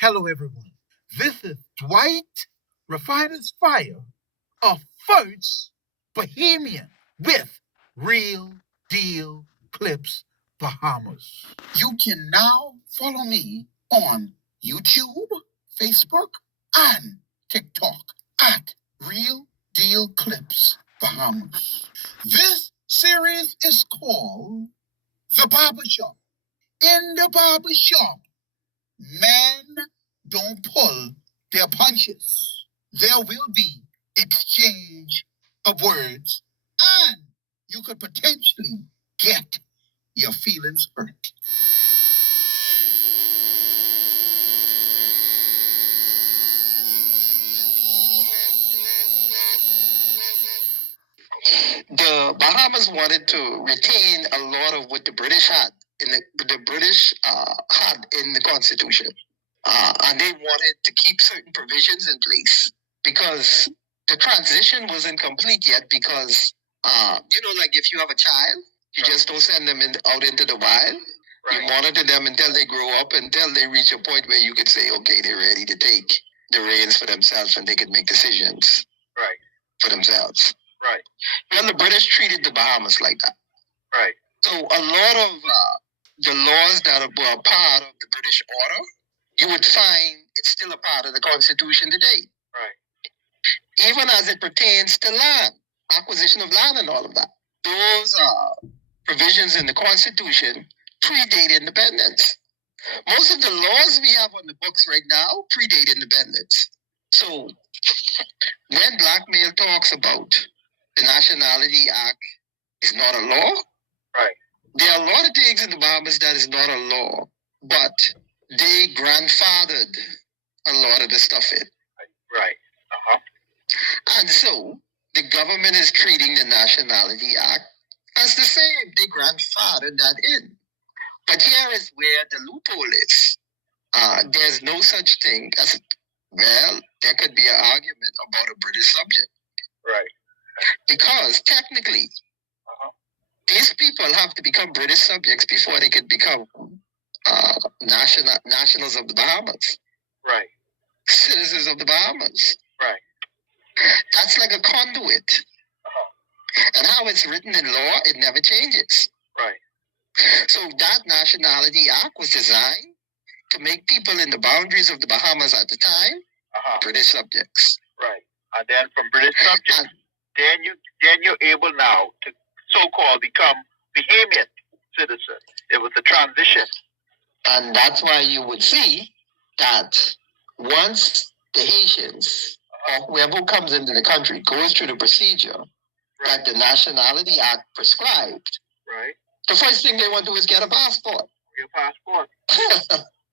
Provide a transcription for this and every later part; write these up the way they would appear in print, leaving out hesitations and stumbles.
Hello, everyone. This is Dwight Refiner's Fire of First Bahamian with Real Deal Clips Bahamas. You can now follow me on YouTube, Facebook, and TikTok at Real Deal Clips Bahamas. This series is called The Barber Shop. In the barber shop, men don't pull their punches. There will be exchange of words, and you could potentially get your feelings hurt. The Bahamas wanted to retain a lot of what the British had had in the Constitution. And they wanted to keep certain provisions in place because the transition wasn't complete yet because, like if you have a child, you just don't send them out into the wild. Right. You monitor them until they grow up, until they reach a point where you could say, okay, they're ready to take the reins for themselves and they could make decisions for themselves. Right. Well, the British treated the Bahamas like that. Right. So a lot of the laws that were part of the British order, you would find it's still a part of the Constitution today. Right. Even as it pertains to land, acquisition of land and all of that. Those provisions in the Constitution predate independence. Most of the laws we have on the books right now predate independence. So when blackmail talks about the Nationality Act is not a law, right? There are a lot of things in the Bahamas that is not a law, but they grandfathered a lot of the stuff in. Right. Uh-huh. And so the government is treating the Nationality Act as the same. They grandfathered that in. But here is where the loophole is. There's no such thing as, well, there could be an argument about a British subject. Right. Because technically, these people have to become British subjects before they could become nationals of the Bahamas. Right. Citizens of the Bahamas. Right. That's like a conduit. And how it's written in law, it never changes. Right. So that Nationality Act was designed to make people in the boundaries of the Bahamas at the time British subjects. Right. And then from British subjects, then you're able now to so-called become Bahamian citizens. It was a transition. And that's why you would see that once the Haitians or whoever comes into the country goes through the procedure that the Nationality Act prescribed, right? The first thing they want to do is get a passport. Your passport.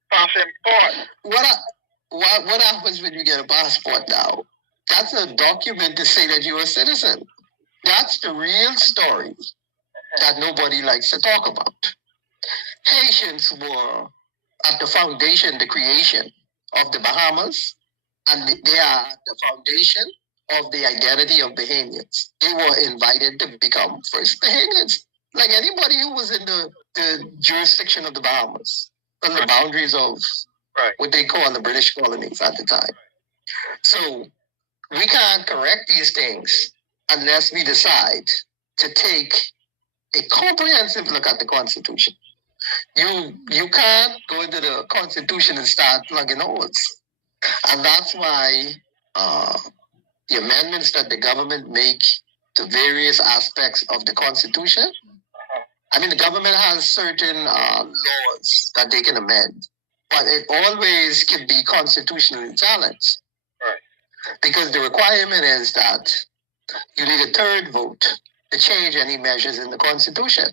Passport. What happens when you get a passport now? That's a document to say that you're a citizen. That's the real story that nobody likes to talk about. Haitians were at the foundation, the creation of the Bahamas, and they are at the foundation of the identity of Bahamians. They were invited to become first Bahamians, like anybody who was in the jurisdiction of the Bahamas, on the boundaries of what they call the British colonies at the time. So we can't correct these things unless we decide to take a comprehensive look at the Constitution. You can't go into the Constitution and start plugging holes. And that's why the amendments that the government make to various aspects of the Constitution, I mean, the government has certain laws that they can amend, but it always can be constitutionally challenged. Right. Because the requirement is that you need a third vote to change any measures in the Constitution.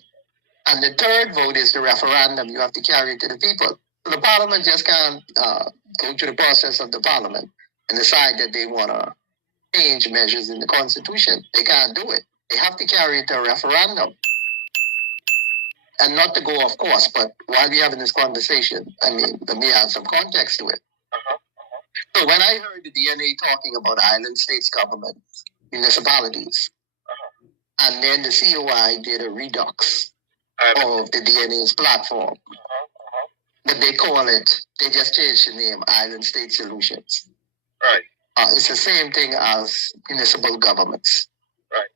And the third vote is the referendum. You have to carry it to the people. So the parliament just can't go through the process of the parliament and decide that they want to change measures in the Constitution. They can't do it. They have to carry it to a referendum. And not to go off course, but while we're having this conversation, I mean, let me add some context to it. So when I heard the DNA talking about island states government, municipalities, and then the COI did a redux of the DNA's platform. but they just changed the name, Island State Solutions. Right. It's the same thing as municipal governments. Right.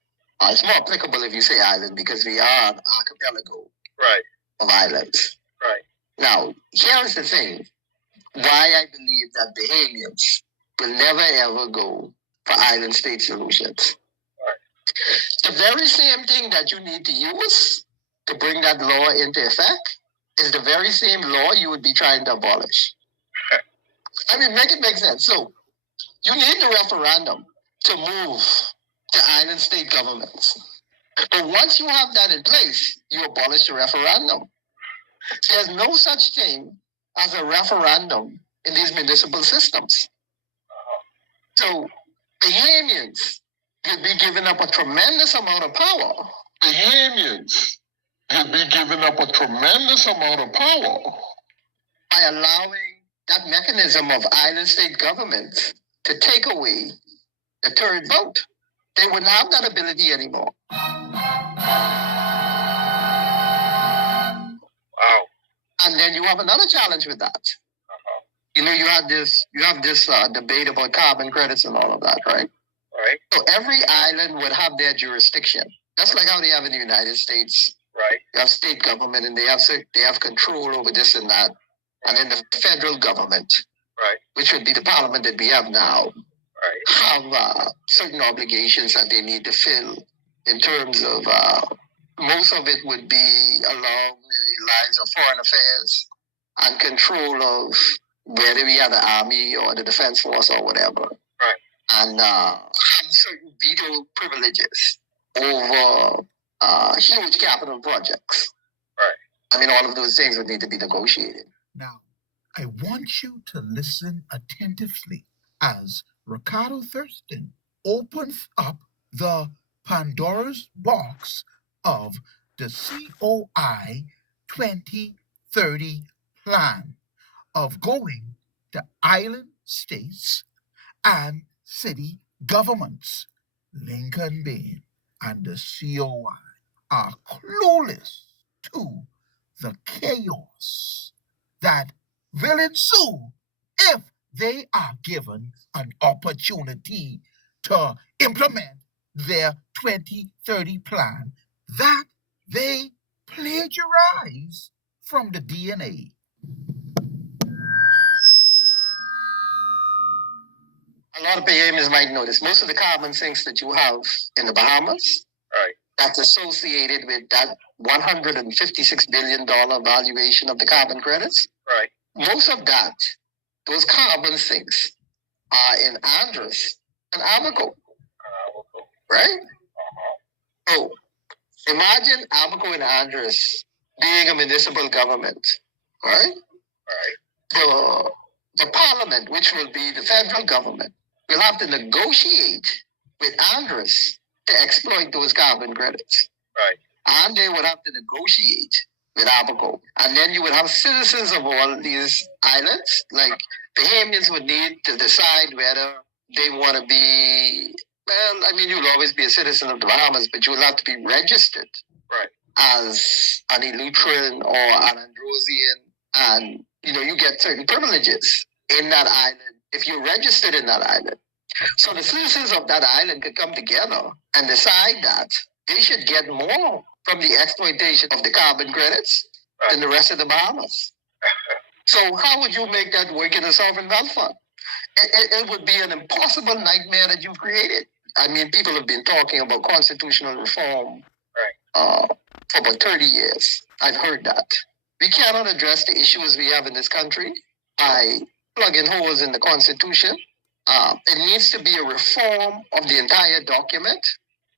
It's more applicable if you say island because we are an archipelago right. of islands. Right. Now, here is the thing. Why I believe that Bahamians will never ever go for island state solutions. Right. The very same thing that you need to use to bring that law into effect is the very same law you would be trying to abolish. I mean, make it make sense. So, you need the referendum to move to island state governments. But once you have that in place, you abolish the referendum. There's no such thing as a referendum in these municipal systems. So Bahamians will be giving up a tremendous amount of power. Bahamians will be giving up a tremendous amount of power by allowing that mechanism of island state government to take away the third vote. They wouldn't have that ability anymore. Wow. And then you have another challenge with that. You know, you have this debate about carbon credits and all of that, right? Right. So every island would have their jurisdiction. That's like how they have in the United States. Right. You have state government and they have control over this and that. And then the federal government, right, which would be the parliament that we have now, right, have certain obligations that they need to fill in terms of, most of it would be along the lines of foreign affairs and control of whether we have the army or the defense force or whatever. Right. And have certain veto privileges over huge capital projects. Right. I mean, all of those things would need to be negotiated. Now, I want you to listen attentively as Ricardo Thurston opens up the Pandora's box of the COI 2030 plan of going to island states and city governments. Lincoln Bay and the COI are clueless to the chaos that will ensue if they are given an opportunity to implement their 2030 plan that they plagiarize from the DNA. A lot of Bahamians might know this. Most of the carbon sinks that you have in the Bahamas, right, that's associated with that $156 billion valuation of the carbon credits. Right. Most of that, those carbon sinks, are in Andros and Abaco. Right? So imagine Abaco and Andros being a municipal government. Right? Right. The parliament, which will be the federal government, will have to negotiate with Andros to exploit those carbon credits. Right. And they would have to negotiate with Abaco. And then you would have citizens of all these islands. Like Bahamians would need to decide whether they want to be, well, I mean, you'll always be a citizen of the Bahamas, but you'll have to be registered, right, as an Eleutherian or an Androsian. And, you know, you get certain privileges in that island if you're registered in that island. So the citizens of that island could come together and decide that they should get more from the exploitation of the carbon credits than the rest of the Bahamas. So how would you make that work in a sovereign wealth fund? It would be an impossible nightmare that you've created. I mean, people have been talking about constitutional reform for about 30 years. I've heard that. We cannot address the issues we have in this country by plugging holes in the Constitution. It needs to be a reform of the entire document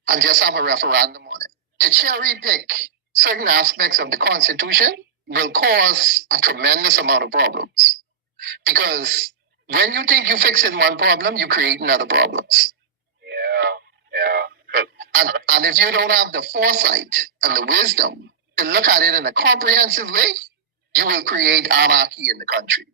and just have a referendum on it. To cherry pick certain aspects of the Constitution will cause a tremendous amount of problems. Because when you think you're fixing one problem, you create another problems. Yeah. And if you don't have the foresight and the wisdom to look at it in a comprehensive way, you will create anarchy in the country.